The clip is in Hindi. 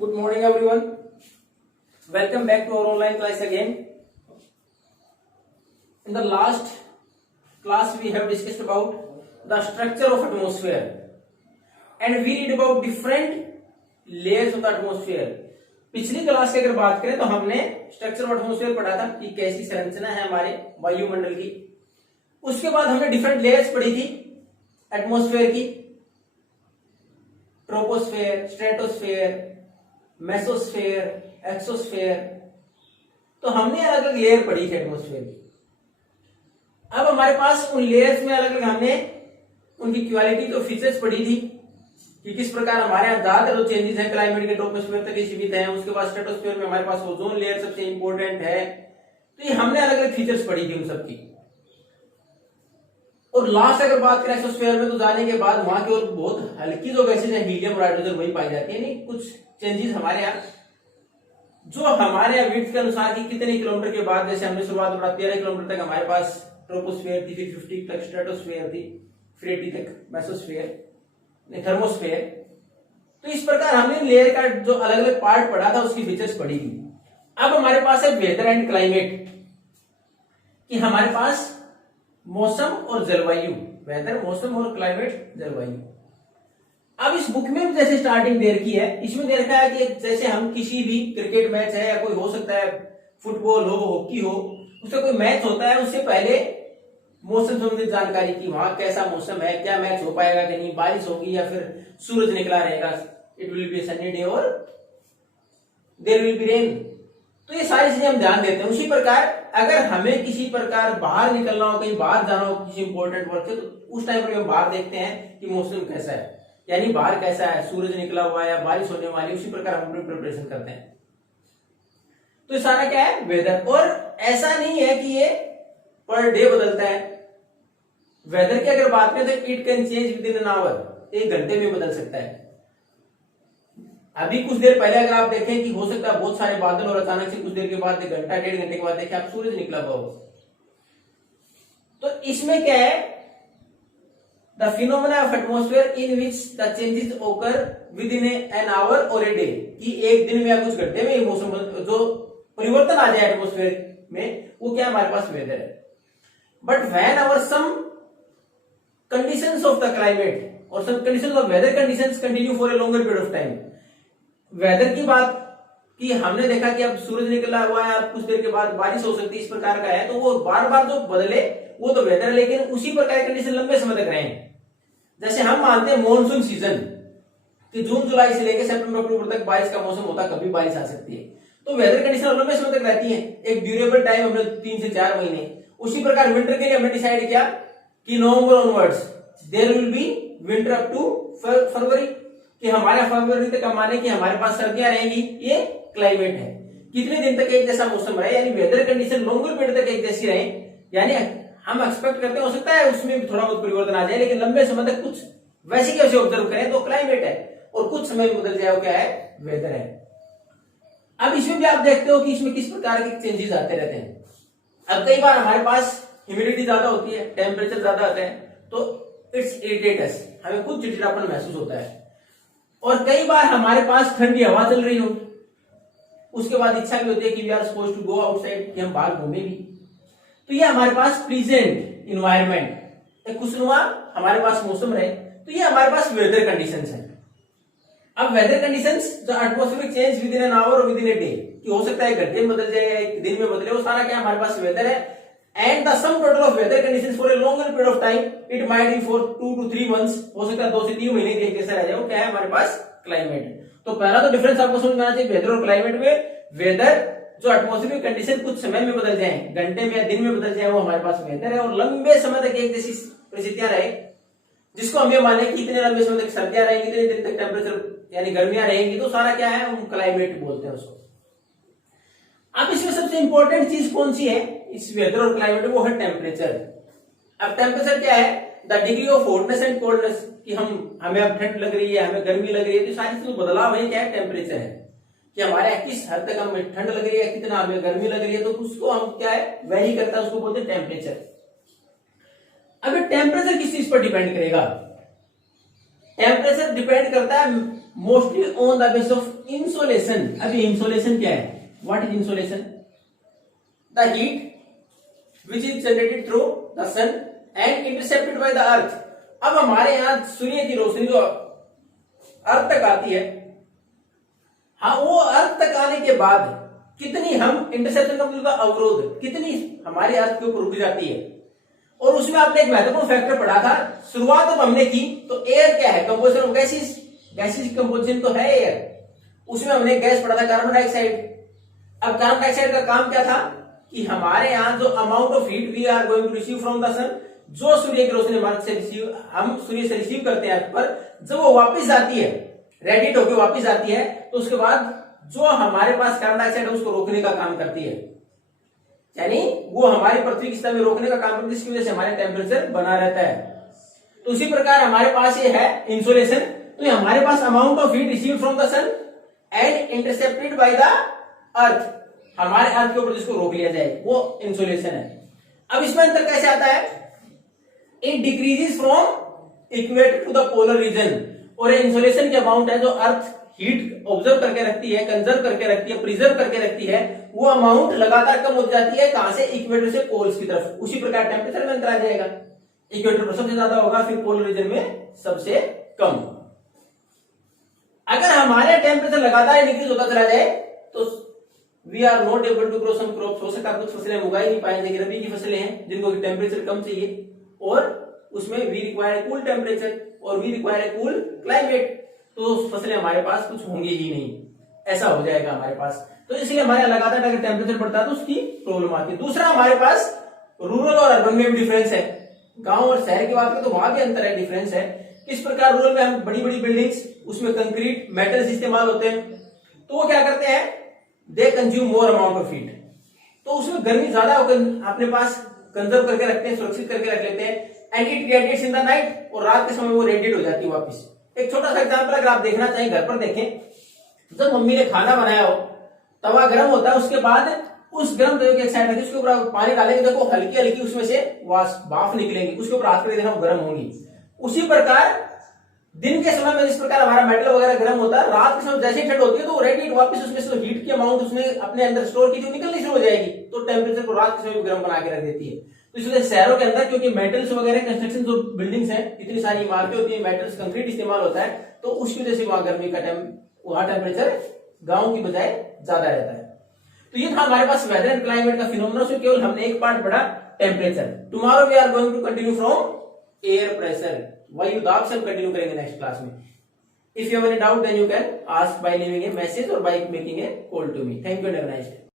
Good morning, everyone. Welcome back to our online class again. In the last class, we have discussed about the structure of atmosphere, and we read about different layers of the atmosphere. पिछली क्लास की अगर बात करें तो हमने स्ट्रक्चर ऑफ एटमॉस्फेयर पढ़ा था कि कैसी संरचना है हमारे वायुमंडल की। उसके बाद हमने डिफरेंट लेयर्स पढ़ी थी एटमॉस्फेयर की, ट्रोपोस्फेयर, स्ट्रेटोस्फेयर, मेसोस्फेयर, एक्सोस्फेयर। तो हमने अलग अलग लेयर पढ़ी थी एटमॉस्फेयर की। अब हमारे पास उन लेयर्स में अलग अलग हमने उनकी क्वालिटी तो फीचर्स पढ़ी थी कि किस प्रकार हमारे यहाँ ज्यादातर जो चेंजेस हैं क्लाइमेट के ट्रोपोस्फेयर तक ही सीमित हैं। उसके बाद स्ट्रेटोस्फेयर में हमारे पास ओजोन लेयर सबसे इंपॉर्टेंट है। तो ये हमने अलग अलग फीचर्स पढ़ी थी उन सबकी। और लास्ट अगर बात करें एक्सोस्फेयर में तो जाने के बाद वहां की और बहुत हल्की जो गैसेज है हीलियम और हाइड्रोजन वही पाई जाती है। नहीं, कुछ चेंजेस हमारे यहाँ जो हमारे यहाँ विड्थ के अनुसार की कितने किलोमीटर के बाद, जैसे हमने शुरुआत में 13 किलोमीटर तक हमारे पास ट्रोपोस्फेयर थी, फिर 50 तक स्ट्रेटोस्फेयर थी, फिर 80 तक मेसोस्फेयर, थर्मोस्फेयर। तो इस प्रकार हमने लेयर का जो अलग अलग पार्ट पढ़ा था उसकी फीचर्स पढ़ी थी। अब हमारे पास है वेदर एंड क्लाइमेट, कि हमारे पास मौसम और जलवायु, वेदर, मौसम और क्लाइमेट, जलवायु। अब इस बुक में जैसे स्टार्टिंग दे रखी है, इसमें दे रखा है कि जैसे हम किसी भी क्रिकेट मैच है या कोई हो सकता है फुटबॉल हो, हॉकी हो, उसका कोई मैच होता है, उससे पहले मौसम संबंधित जानकारी की, वहां कैसा मौसम है, क्या मैच हो पाएगा कि नहीं, बारिश होगी या फिर सूरज निकला रहेगा, it will be sunny day और देयर विल बी रेन। तो ये सारी चीजें हम ध्यान देते हैं। उसी प्रकार अगर हमें किसी प्रकार बाहर निकलना हो, कहीं बाहर जाना हो किसी इंपॉर्टेंट वर्क से, तो उस टाइम पर हम बाहर देखते हैं कि मौसम कैसा है, यानी बाहर कैसा है, सूरज निकला हुआ है या बारिश होने वाली, उसी प्रकार हम अपनी प्रिपरेशन करते हैं। तो ये सारा क्या है, वेदर। और ऐसा नहीं है कि ये पर डे बदलता है। वेदर की अगर बात करें तो it can change with in an hour, एक घंटे में बदल सकता है। अभी कुछ देर पहले अगर आप देखें कि हो सकता है बहुत सारे बादल और अचानक से कुछ देर के बाद, एक घंटा 1.5 घंटे के बाद देखें आप सूरज निकला हुआ हो। तो इसमें क्या है, the phenomena of atmosphere in which the changes ओकर विद इन एन आवर और ए डे, कि एक दिन में या कुछ घंटे में मौसम जो परिवर्तन आ जाए एटमॉस्फेयर में, वो क्या हमारे पास वेदर है। But when our some conditions of the climate और some conditions of weather conditions continue for a longer period of time, weather की बात कि हमने देखा कि अब सूरज निकला हुआ है, अब कुछ देर के बाद बारिश हो सकती है, इस प्रकार का है, तो वो बार बार जो बदले वो तो वेदर है, लेकिन उसी प्रकार की कंडीशन लंबे समय तक रहे। जैसे हम मानते हैं मॉनसून सीजन कि जून जुलाई से लेकर सितंबर अक्टूबर तक बारिश का मौसम होता है, कभी बारिश आ सकती है। तो वेदर कंडीशन लंबे समय तक रहती है, एक ड्यूरेबल टाइम हमने 3 से 4 महीने। उसी प्रकार विंटर के लिए हमने डिसाइड किया कि November onwards there will be winter up to February, कि हमारे फरवरी तक हम माने कि हमारे पास सर्दियां रहेंगी। ये क्लाइमेट है, कितने दिन तक एक जैसा मौसम रहे, यानी वेदर कंडीशन लॉन्गर पीरियड तक एक जैसी रहे। यानी हम एक्सपेक्ट करते हैं हो सकता है उसमें भी थोड़ा बहुत परिवर्तन आ जाए, लेकिन लंबे समय तक कुछ वैसे कैसे ऑब्जर्व करें तो क्लाइमेट है, और कुछ समय में बदल जाए वो क्या है, वेदर है। अब इसमें भी आप देखते हो कि इसमें किस प्रकार के चेंजेस आते रहते हैं। अब कई बार हमारे पास ह्यूमिडिटी ज्यादा होती है, टेम्परेचर ज्यादा आता है, तो इट्स इरिटेट अस, हमें खुद चिड़चिड़ापन महसूस होता है। और कई बार हमारे पास ठंडी हवा चल रही हो, उसके बाद इच्छा भी होती है कि we are supposed to go outside, कि हम बाहर घूमे भी। तो ये हमारे पास प्लीजेंट इन्वायरमेंट, एक खुशनुमा हमारे पास मौसम रहे, तो ये हमारे पास वेदर कंडीशंस है। अब वेदर कंडीशंस जो atmospheric change with in an hour और विद इन ए डे, कि हो सकता है घंटे में बदल जाए, एक दिन में बदले, वो सारा क्या हमारे पास वेदर है। And the sum total of weather conditions for a longer period of time, it might be for 2 to 3 months, हो सकता है 2 से 3 महीने के लिए कैसे रह जाए, वो क्या है हमारे पास, क्लाइमेट। तो पहला तो डिफरेंस आपको समझ में आना चाहिए वेदर और क्लाइमेट में। वेदर जो एटमॉस्फेरिक कंडीशन कुछ समय में बदल जाए, घंटे में या दिन में बदल जाए, वो हमारे पास वेदर है। और लंबे समय तक एक जैसी परिस्थितियां रहे, जिसको हम ये माने कि इतने लंबे समय तक सर्दियां रहेंगी, इतने दिन तक टेम्परेचर यानी गर्मियां रहेंगी, तो सारा क्या है, हम क्लाइमेट बोलते हैं उसको। अब इसमें सबसे इंपॉर्टेंट चीज कौन सी है इस वेदर और क्लाइमेट में, वो है टेम्परेचर। अब टेम्परेचर क्या है, the degree of hotness and coldness, कि हमें अब ठंड लग रही है, हमें गर्मी लग रही है, तो सारी चीजों बदलाव है क्या है, टेम्परेचर है, कि हमारे किस हद तक हमें ठंड लग रही है, कितना हमें गर्मी लग रही है, तो उसको हम क्या है, वेरी करता है, उसको बोलते हैं टेम्परेचर। अब टेम्परेचर किस चीज पर डिपेंड करेगा, टेम्परेचर डिपेंड करता है mostly on the base of insolation. अभी इंसोलेशन क्या है? What is insolation? The heat which is generated through the sun and intercepted by the earth. अब हमारे यहां सूर्य की रोशनी जो अर्थ तक आती है, हाँ, वो अर्थ तक आने के बाद कितनी हम इंटरसेप्शन का मतलब अवरोध कितनी हमारे अर्थ के ऊपर रुक जाती है। और उसमें आपने एक महत्वपूर्ण फैक्टर पढ़ा था, शुरुआत जब हमने की तो एयर क्या है? Composition of gases. Gases composition तो है एयर। उसमें हमने गैस पढ़ा था कार्बन डाइऑक्साइड। अब कार्बन डाइऑक्साइड का काम क्या था कि हमारे यहां जो amount of heat we are going to receive from the sun, जो सूर्य की रोशनी हमारे से रिसीव, हम सूर्य से रिसीव करते हैं अर्थ पर, जब वो वापस जाती है, रेडिएट होकर वापस आती है, तो उसके बाद जो हमारे पास कार्बन डाइऑक्साइड है उसको रोकने का काम करती है, यानी वो हमारी पृथ्वी की सतह में रोकने का काम करती है, जिसकी वजह से हमारे टेम्परेचर बना रहता है। तो उसी प्रकार हमारे पास ये है इंसोलेशन। तो ये हमारे पास amount of heat receive from the sun and intercepted by the earth, हमारे अर्थ के ऊपर जिसको रोक लिया जाए, वो इंसोलेशन है। अब इसमें अंतर कैसे आता है? It decreases from equator to the polar region. और इंसोलेशन के अमाउंट है जो अर्थ हीट ऑब्जर्व करके रखती है, कंजर्व करके रखती है, प्रिजर्व करके रखती है, वो अमाउंट लगातार कम हो जाती है। कहां से? इक्वेटर से पोल्स की तरफ। उसी प्रकार टेम्परेचर में अंतर आ जाएगा, इक्वेटर पर सबसे ज्यादा होगा, फिर पोलर रीजन में सबसे कम। अगर हमारे टेम्परेचर लगातार इंक्रीज होता चला जाए तो we are not able to grow some crops. हो सकता है कुछ फसलें उगा ही नहीं पाएंगे, रबी की फसलें हैं जिनको टेम्परेचर कम चाहिए, और उसमें we require a cool temperature और we require a cool climate, तो फसलें हमारे पास कुछ होंगी ही नहीं, ऐसा हो जाएगा हमारे पास। तो इसलिए हमारे लगातार अगर टेम्परेचर बढ़ता है तो उसकी प्रॉब्लम आती है। दूसरा, हमारे पास रूरल और अर्बन में भी डिफरेंस है। गांव और शहर की बात करें तो वहां भी अंतर है, डिफरेंस है। किस प्रकार रूरल में हम बड़ी बड़ी बिल्डिंग्स, उसमें कंक्रीट मेटल्स इस्तेमाल होते हैं, तो वो क्या करते हैं? They consume more amount of heat, तो उसमें गर्मी ज्यादा अपने पास कंजर्व करके रखते हैं, सुरक्षित करके रख लेते हैं, and it radiates in the night, और रात के समय वो रेडिएट हो जाती है वापस। एक छोटा सा एग्जांपल अगर आप देखना चाहें, घर पर देखें, जब मम्मी ने खाना बनाया हो, तवा गर्म होता है, उसके बाद उस गर्म तवे की एक साइड रखी, उसके ऊपर पानी डालेंगे, देखो हल्की हल्की उसमें से भाप निकलेंगी, उसके ऊपर हाथ करके देखना वो गर्म होंगी। उसी प्रकार दिन के समय में जिस प्रकार हमारा मेटल वगैरह गर्म होता है, रात के समय जैसे ही ठंड होती है तो रेडिएट वापस उसमें से हीट की अमाउंट उसने अपने अंदर स्टोर की थी निकलनी शुरू हो जाएगी, तो टेम्परेचर को रात के समय गर्म बना के रख देती है। तो इसलिए शहरों के अंदर क्योंकि मेटल्स वगैरह कंस्ट्रक्शन जो बिल्डिंग्स हैं, इतनी सारी इमारतें होती है, मेटल्स कंक्रीट इस्तेमाल होता है, तो उसकी वजह से वहां गर्मी का वहां टेम्परेचर गांव की बजाय ज्यादा रहता है। तो ये था हमारे पास वेदर एंड क्लाइमेट का फिनोमेना। उसमें केवल हमने एक पार्ट पढ़ा, temperature. Tomorrow we are going to continue from air pressure, वायु दाब से हम कंटिन्यू करेंगे नेक्स्ट क्लास में। If you have any doubt, then you can ask by leaving a message or by making a call to me. Thank you and have a nice day.